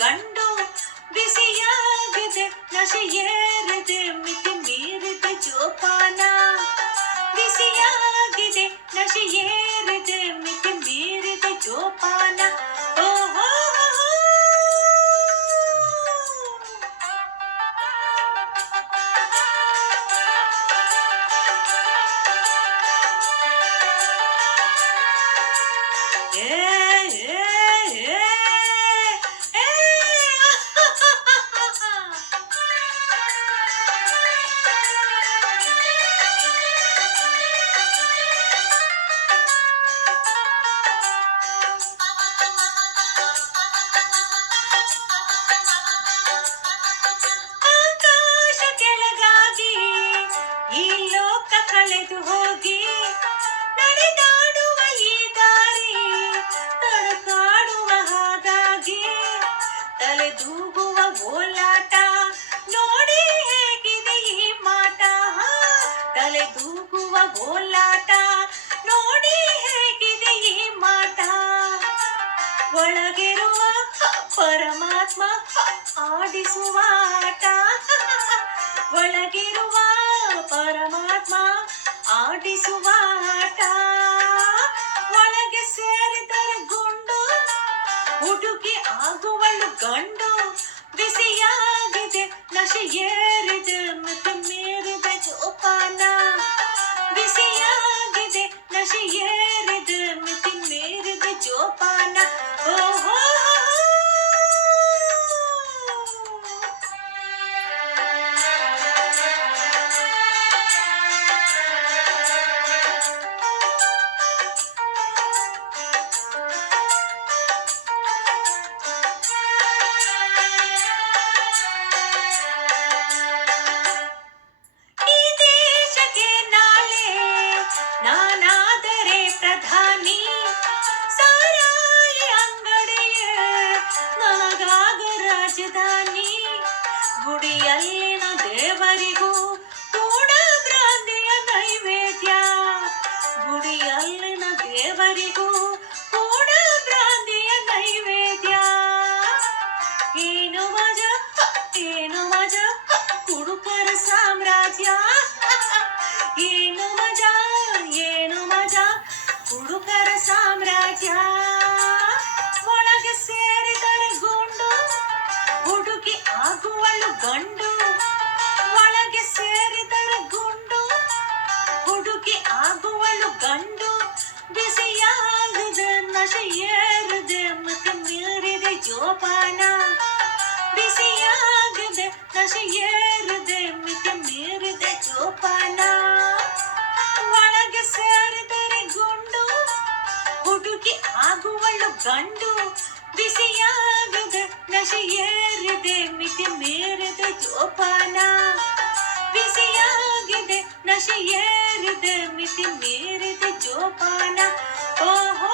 ಗಂಡು ಬಿಸಿಯಾಗಿದೆ ನಶೆ ಏರಿದೆ ಮಿತಿ ಮೀರಿದ ಜೋಪಾನ ಬಿಸಿಯಾಗಿದೆ ನಶೆ ಏರಿದೆ ಮಿತಿ ಮೀರಿದ ಜೋಪಾನ ಓಹೋ ಕಳೆದು ಹೋಗಿ ನಡೆದಾಡುವ ಈ ದಾರಿ ತಡಕಾಡುವ ಹಾಗಾಗಿ ತಲೆದೂಗುವ ಓಲಾಟ ನೋಡಿ ಹೇಗಿದೆ ಈ ಮಾಟ ತಲೆದೂಗುವ ಓಲಾಟ ನೋಡಿ ಹೇಗಿದೆ ಈ ಮಾಟ ಒಳಗಿರುವ ಪರಮಾತ್ಮ ಆಡಿಸುವ ಆಟ ಒಳಗಿರುವ ಪರಮಾತ್ಮ ಆಡಿಸುವ ಆಟ ಒಳಗೆ ಸೇರಿದರೆ ಗುಂಡು ಹುಡುಗಿ ಆಗುವಳು ಗಂಡು ಬಿಸಿಯಾಗಿದೆ ನಶೆ ಏರಿದೆ ಮತ್ತೆ ಮೀರಿದ ಜೋಪಾನ ಬಿಸಿಯಾಗಿದೆ ನಶೆ ಏರಿದೆ ಮಿತಿ ಮೀರಿದ ಜೋಪಾನ ಓಹೋ ಗುಡಿಯಲ್ಲಿನ ದೇವರಿಗೂ ಕೂಡ ಭ್ರಾಂತಿಯ ನೈವೇದ್ಯ ಗುಡಿಯಲ್ಲಿನ ದೇವರಿಗೂ ಕೂಡ ಭ್ರಾಂತಿಯ ನೈವೇದ್ಯ ಏನು ಮಜಾ ಕುಡುಕರ ಸಾಮ್ರಾಜ್ಯ ಏನು ಮಜಾ ಕುಡುಕರ ಸಾಮ್ರಾಜ್ಯ ಒಳಗೆ ಸೇರಿದರೆ ಗುಂಡು ಹುಡುಗಿ ಆಗುವಳು ಗಂಡು ಒಳಗೆ ಸೇರಿದರೆ ಗುಂಡು ಹುಡುಗಿ ಆಗುವಳು ಗಂಡು ಬಿಸಿಯಾಗಿದೆ ನಶೆ ಏರಿದೆ ಮತ್ತೆ ಮೀರಿದೆ ಜೋಪಾನ ಬಿಸಿಯಾಗಿದೆ ನಶೆ ಏರಿದೆ ಮಿತಿ ಮೀರಿದೆ ಜೋಪಾನ ಒಳಗೆ ಸೇರಿದರೆ ಗುಂಡು ಹುಡುಗಿ ಆಗುವಳು ಗಂಡು ಬಿಸಿಯಾಗಿದೆ ನಶೆ ಏರಿದೆ ಮಿತಿ ಮೀರಿದ ಜೋಪಾನ ಬಿಸಿಯಾಗಿದೆ ನಶೆ ಏರಿದೆ ಮಿತಿ ಮೀರಿದ ಜೋಪಾನ ಓಹೋ